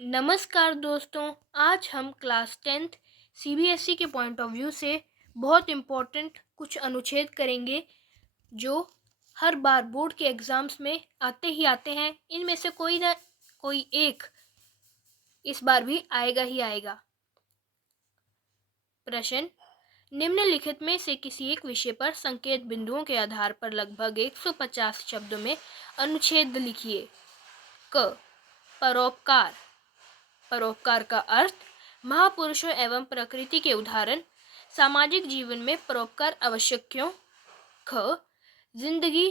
नमस्कार दोस्तों, आज हम क्लास 10th सीबीएसई के पॉइंट ऑफ व्यू से बहुत इम्पोर्टेंट कुछ अनुच्छेद करेंगे जो हर बार बोर्ड के एग्ज़ाम्स में आते ही आते हैं। इनमें से कोई ना कोई एक इस बार भी आएगा ही आएगा। प्रश्न: निम्नलिखित में से किसी एक विषय पर संकेत बिंदुओं के आधार पर लगभग 150 शब्दों में अनुच्छेद लिखिए। क. परोपकार। परोपकार का अर्थ महापुरुषों एवं प्रकृति के उदाहरण, सामाजिक जीवन में परोपकार आवश्यक क्यों। ख. जिंदगी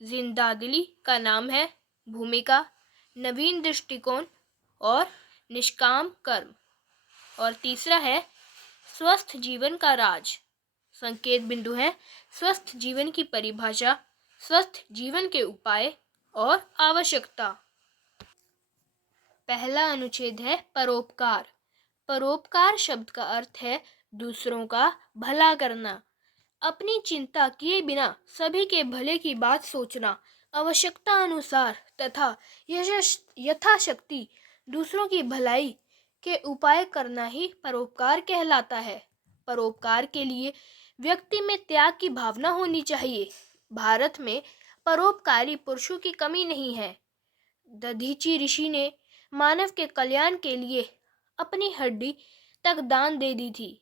जिंदादिली का नाम है, भूमिका, नवीन दृष्टिकोण और निष्काम कर्म। और तीसरा है स्वस्थ जीवन का राज। संकेत बिंदु है स्वस्थ जीवन की परिभाषा, स्वस्थ जीवन के उपाय और आवश्यकता। पहला अनुच्छेद है परोपकार। परोपकार शब्द का अर्थ है दूसरों का भला करना, अपनी चिंता किए बिना सभी के भले की बात सोचना, आवश्यकता अनुसार तथा यथाशक्ति दूसरों की भलाई के उपाय करना ही परोपकार कहलाता है। परोपकार के लिए व्यक्ति में त्याग की भावना होनी चाहिए। भारत में परोपकारी पुरुषों की कमी नहीं है। दधीची ऋषि ने मानव के कल्याण के लिए अपनी हड्डी तक दान दे दी थी।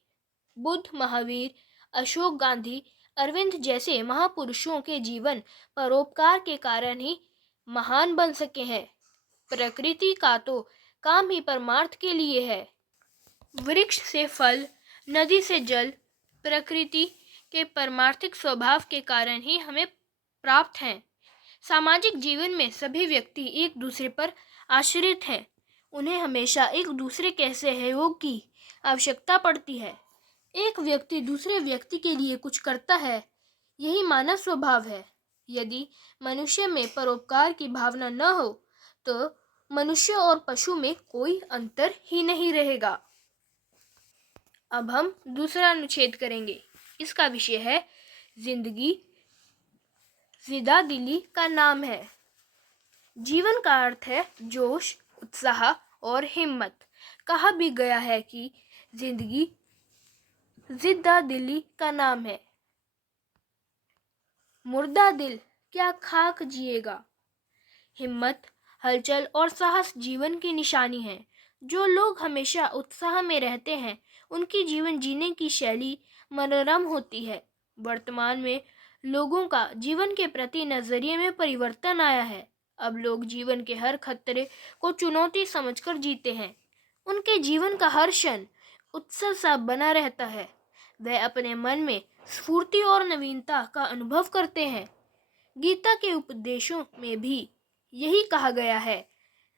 बुद्ध, महावीर, अशोक, गांधी, अरविंद जैसे महापुरुषों के जीवन परोपकार के कारण ही महान बन सके हैं। प्रकृति का तो काम ही परमार्थ के लिए है। वृक्ष से फल, नदी से जल, प्रकृति के परमार्थिक स्वभाव के कारण ही हमें प्राप्त हैं। सामाजिक जीवन में सभी व्यक्ति एक दूसरे पर आश्रित हैं। उन्हें हमेशा एक दूसरे के सहयोग की आवश्यकता पड़ती है। एक व्यक्ति दूसरे व्यक्ति के लिए कुछ करता है, यही मानव स्वभाव है। यदि मनुष्य में परोपकार की भावना न हो तो मनुष्य और पशु में कोई अंतर ही नहीं रहेगा। अब हम दूसरा अनुच्छेद करेंगे। इसका विषय है जिंदगी जिंदादिली का नाम है। जीवन का अर्थ है जोश, उत्साह और हिम्मत। कहा भी गया है कि जिंदगी जिंदादिली का नाम है। मुर्दा दिल क्या खाक जिएगा। हिम्मत, हलचल और साहस जीवन की निशानी है। जो लोग हमेशा उत्साह में रहते हैं, उनकी जीवन जीने की शैली मनोरम होती है। वर्तमान में लोगों का जीवन के प्रति नजरिए में परिवर्तन आया है। अब लोग जीवन के हर खतरे को चुनौती समझकर जीते हैं। उनके जीवन का हर क्षण उत्सव सा बना रहता है। वह अपने मन में स्फूर्ति और नवीनता का अनुभव करते हैं। गीता के उपदेशों में भी यही कहा गया है।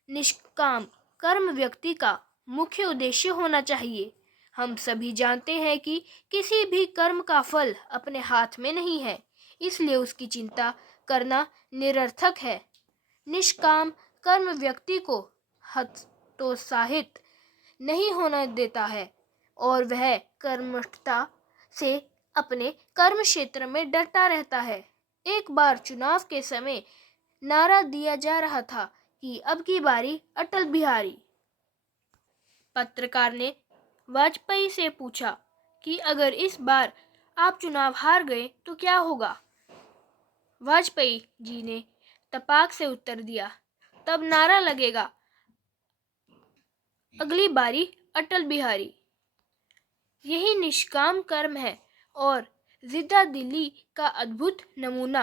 निष्काम कर्म व्यक्ति का मुख्य उद्देश्य होना चाहिए। हम सभी जानते हैं कि किसी भी कर्म का फल अपने हाथ में नहीं है, इसलिए उसकी चिंता करना निरर्थक है। निष्काम कर्म व्यक्ति को हतोत्साहित नहीं होना देता है और वह कर्मठता से अपने कर्म क्षेत्र में डटा रहता है। एक बार चुनाव के समय नारा दिया जा रहा था कि अब की बारी अटल बिहारी। पत्रकार ने वाजपेयी से पूछा कि अगर इस बार आप चुनाव हार गए तो क्या होगा। वाजपेयी जी ने तपाक से उत्तर दिया, तब नारा लगेगा, अगली बारी अटल बिहारी। यही निष्काम कर्म है और जिंदादिली का अद्भुत नमूना।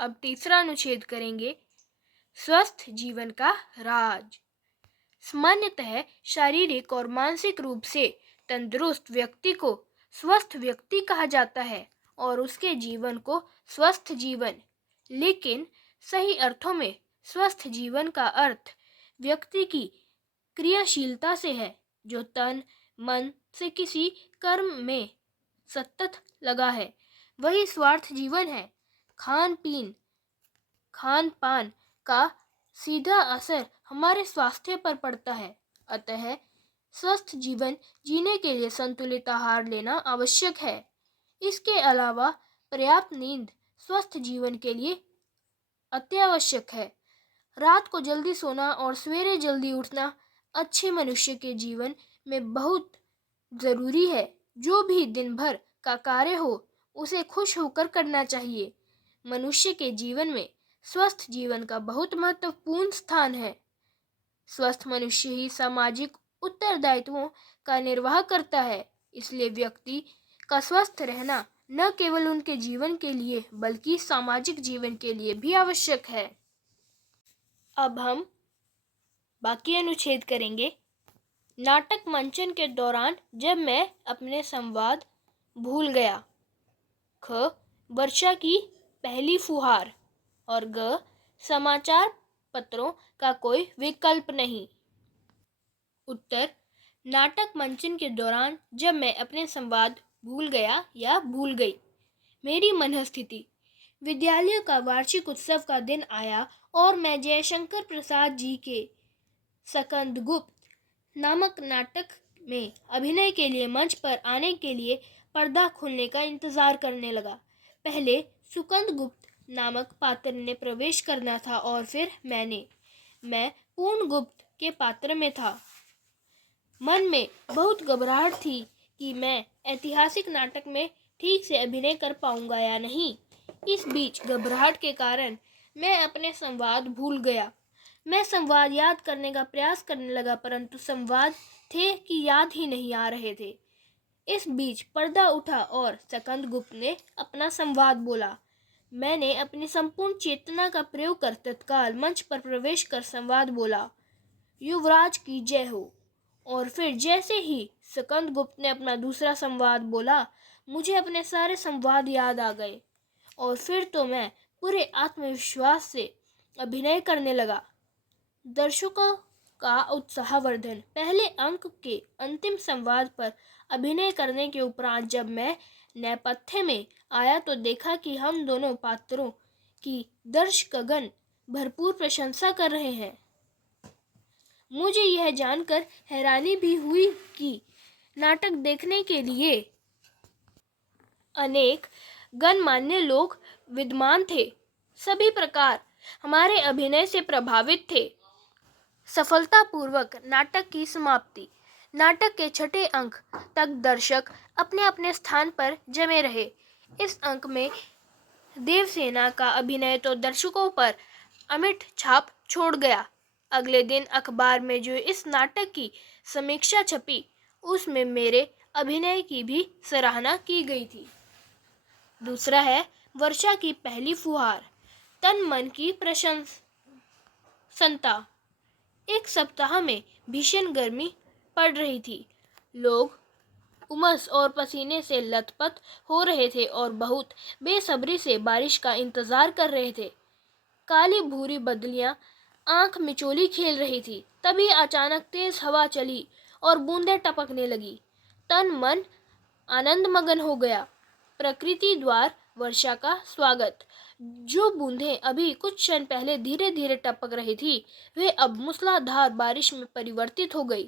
अब तीसरा अनुच्छेद करेंगे, स्वस्थ जीवन का राज। सामान्यतः शारीरिक और मानसिक रूप से तंदुरुस्त व्यक्ति को स्वस्थ व्यक्ति कहा जाता है और उसके जीवन को स्वस्थ जीवन। लेकिन सही अर्थों में स्वस्थ जीवन का अर्थ व्यक्ति की क्रियाशीलता से है, जो तन मन से किसी कर्म में सतत लगा है। वही स्वार्थ जीवन है। खान पान का सीधा असर हमारे स्वास्थ्य पर पड़ता है। अतः स्वस्थ जीवन जीने के लिए संतुलित आहार लेना आवश्यक है। इसके अलावा पर्याप्त नींद स्वस्थ जीवन के लिए अत्यावश्यक है। रात को जल्दी सोना और सवेरे जल्दी उठना अच्छे मनुष्य के जीवन में बहुत जरूरी है। जो भी दिन भर का कार्य हो उसे खुश होकर करना चाहिए। मनुष्य के जीवन में स्वस्थ जीवन का बहुत महत्वपूर्ण स्थान है। स्वस्थ मनुष्य ही सामाजिक उत्तरदायित्वों का निर्वाह करता है। इसलिए व्यक्ति का स्वस्थ रहना न केवल उनके जीवन के लिए बल्कि सामाजिक जीवन के लिए भी आवश्यक है। अब हम बाकी अनुच्छेद करेंगे। नाटक मंचन के दौरान जब मैं अपने संवाद भूल गया। ख. वर्षा की पहली फुहार। और ग. समाचार पत्रों का कोई विकल्प नहीं। उत्तर: नाटक मंचन के दौरान जब मैं अपने संवाद भूल गया या भूल गई। मेरी मनःस्थिति: विद्यालय का वार्षिक उत्सव का दिन आया और मैं जयशंकर प्रसाद जी के सकंदगुप्त नामक नाटक में अभिनय के लिए मंच पर आने के लिए पर्दा खुलने का इंतजार करने लगा। पहले सुकंदगुप्त नामक पात्र ने प्रवेश करना था और फिर मैं पूर्णगुप्त के पात्र में था। मन में बहुत घबराहट थी कि मैं ऐतिहासिक नाटक में ठीक से अभिनय कर पाऊंगा या नहीं। इस बीच घबराहट के कारण मैं अपने संवाद भूल गया। मैं संवाद याद करने का प्रयास करने लगा परंतु संवाद थे कि याद ही नहीं आ रहे थे। इस बीच पर्दा उठा और सकंदगुप्त ने अपना संवाद बोला। मैंने अपनी संपूर्ण चेतना का प्रयोग कर तत्काल मंच पर प्रवेश कर संवाद बोला, युवराज की जय हो। और फिर जैसे ही सकंदगुप्त ने अपना दूसरा संवाद बोला, मुझे अपने सारे संवाद याद आ गए और फिर तो मैं पूरे आत्मविश्वास से अभिनय करने लगा। दर्शकों का उत्साहवर्धन। पहले अंक के अंतिम संवाद पर अभिनय करने के उपरांत जब मैं नेपथ्य में आया तो देखा कि हम दोनों पात्रों की दर्शकगण भरपूर प्रशंसा कर रहे हैं। मुझे यह जानकर हैरानी भी हुई कि नाटक देखने के लिए अनेक गणमान्य लोग विद्यमान थे। सभी प्रकार हमारे अभिनय से प्रभावित थे। सफलतापूर्वक नाटक की समाप्ति। नाटक के छठे अंक तक दर्शक अपने अपने स्थान पर जमे रहे। इस अंक में देवसेना का अभिनय तो दर्शकों पर अमिट छाप छोड़ गया। अगले दिन अखबार में जो इस नाटक की समीक्षा छपी उसमें मेरे अभिनय की भी सराहना की गई थी। दूसरा है वर्षा की पहली फुहार। तन मन की प्रसन्नता। एक सप्ताह में भीषण गर्मी पड़ रही थी। लोग उमस और पसीने से लथपथ हो रहे थे और बहुत बेसब्री से बारिश का इंतजार कर रहे थे। काली भूरी बदलियां आंख मिचोली खेल रही थी। तभी अचानक तेज हवा चली और बूंदें टपकने लगी। तन मन आनंद मगन हो गया। प्रकृति द्वार वर्षा का स्वागत। जो बूंदें अभी कुछ क्षण पहले धीरे धीरे टपक रही थी वे अब मूसलाधार बारिश में परिवर्तित हो गई।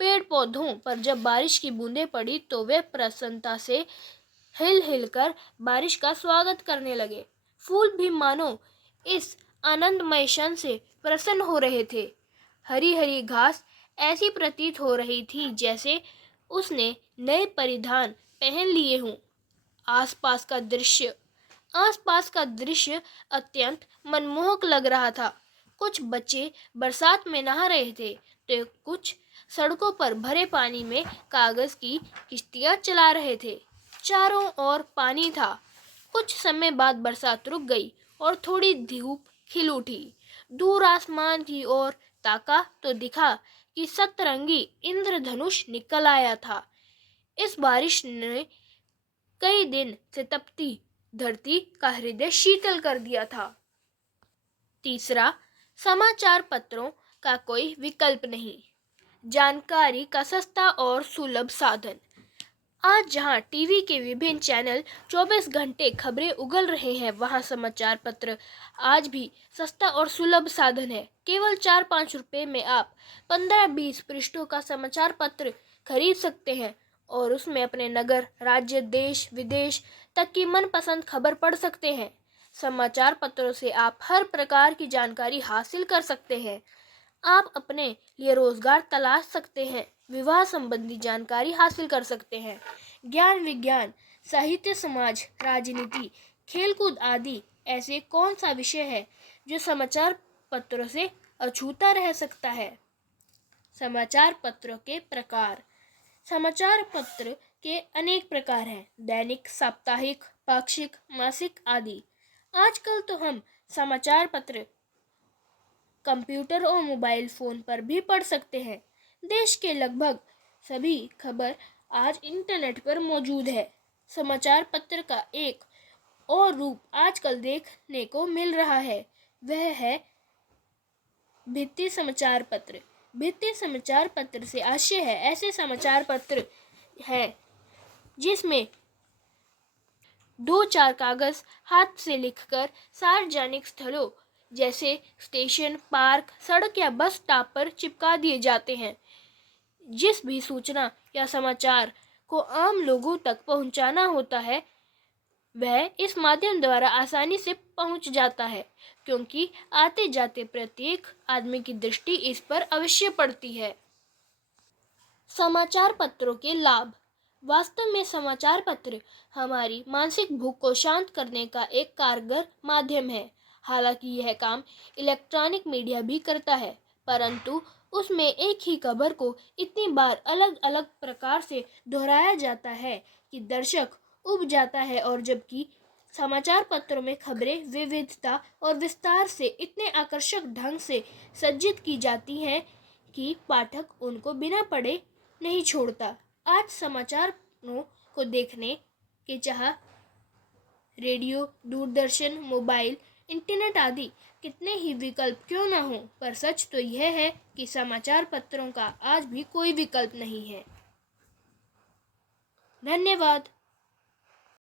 पेड़ पौधों पर जब बारिश की बूंदें पड़ी तो वे प्रसन्नता से हिल हिल कर बारिश का स्वागत करने लगे। फूल भी मानो इस आनंदमय क्षण से प्रसन्न हो रहे थे। हरी हरी घास ऐसी प्रतीत हो रही थी जैसे उसने नए परिधान पहन लिए हों। आसपास का दृश्य अत्यंत मनमोहक लग रहा था। कुछ बच्चे बरसात में नहा रहे थे तो कुछ सड़कों पर भरे पानी में कागज की किश्तियां चला रहे थे। चारों ओर पानी था। कुछ समय बाद बरसात रुक गई और थोड़ी धूप खिल उठी। दूर आसमान की ओर ताका तो दिखा कि सतरंगी इंद्रधनुष निकल आया था। इस बारिश ने कई दिन से तपती धरती का हृदय शीतल कर दिया था। तीसरा, समाचार पत्रों का कोई विकल्प नहीं। जानकारी का सस्ता और सुलभ साधन। आज जहां टीवी के विभिन्न चैनल 24 घंटे खबरें उगल रहे हैं वहां समाचार पत्र आज भी सस्ता और सुलभ साधन है। केवल 4-5 रुपए में आप 15-20 पृष्ठों का समाचार पत्र खरीद सकते हैं और उसमें अपने नगर, राज्य, देश विदेश तक की मनपसंद खबर पढ़ सकते हैं। समाचार पत्रों से आप हर प्रकार की जानकारी हासिल कर सकते हैं। आप अपने लिए रोजगार तलाश सकते हैं, विवाह संबंधी जानकारी हासिल कर सकते हैं। ज्ञान विज्ञान, साहित्य, समाज, राजनीति, खेलकूद आदि ऐसे कौन सा विषय है जो समाचार पत्रों से अछूता रह सकता है। समाचार पत्रों के प्रकार। समाचार पत्र के अनेक प्रकार हैं, दैनिक, साप्ताहिक, पाक्षिक, मासिक आदि। आजकल तो हम समाचार पत्र कंप्यूटर और मोबाइल फोन पर भी पढ़ सकते हैं। देश के लगभग सभी खबर आज इंटरनेट पर मौजूद है। समाचार पत्र का एक और रूप आजकल देखने को मिल रहा है, वह है भित्ति समाचार पत्र। भित्ति समाचार पत्र से आशय है ऐसे समाचार पत्र है जिसमें 2-4 कागज हाथ से लिखकर सार्वजनिक स्थलों जैसे स्टेशन, पार्क, सड़क या बस स्टॉप पर चिपका दिए जाते हैं। जिस भी सूचना या समाचार को आम लोगों तक पहुंचाना होता है वह इस माध्यम द्वारा आसानी से पहुंच जाता है, क्योंकि आते जाते प्रत्येक आदमी की दृष्टि इस पर अवश्य पड़ती है। समाचार पत्रों के लाभ। वास्तव में समाचार पत्र हमारी मानसिक भूख को शांत करने का एक कारगर माध्यम है। हालांकि यह काम इलेक्ट्रॉनिक मीडिया भी करता है, परंतु उसमें एक ही खबर को इतनी बार अलग अलग प्रकार से दोहराया जाता है कि दर्शक उब जाता है, और जबकि समाचार पत्रों में खबरें विविधता और विस्तार से इतने आकर्षक ढंग से सज्जित की जाती हैं कि पाठक उनको बिना पढ़े नहीं छोड़ता। आज समाचारों को देखने के चाह रेडियो, दूरदर्शन, मोबाइल, इंटरनेट आदि कितने ही विकल्प क्यों ना हो, पर सच तो यह है कि समाचार पत्रों का आज भी कोई विकल्प नहीं है। धन्यवाद।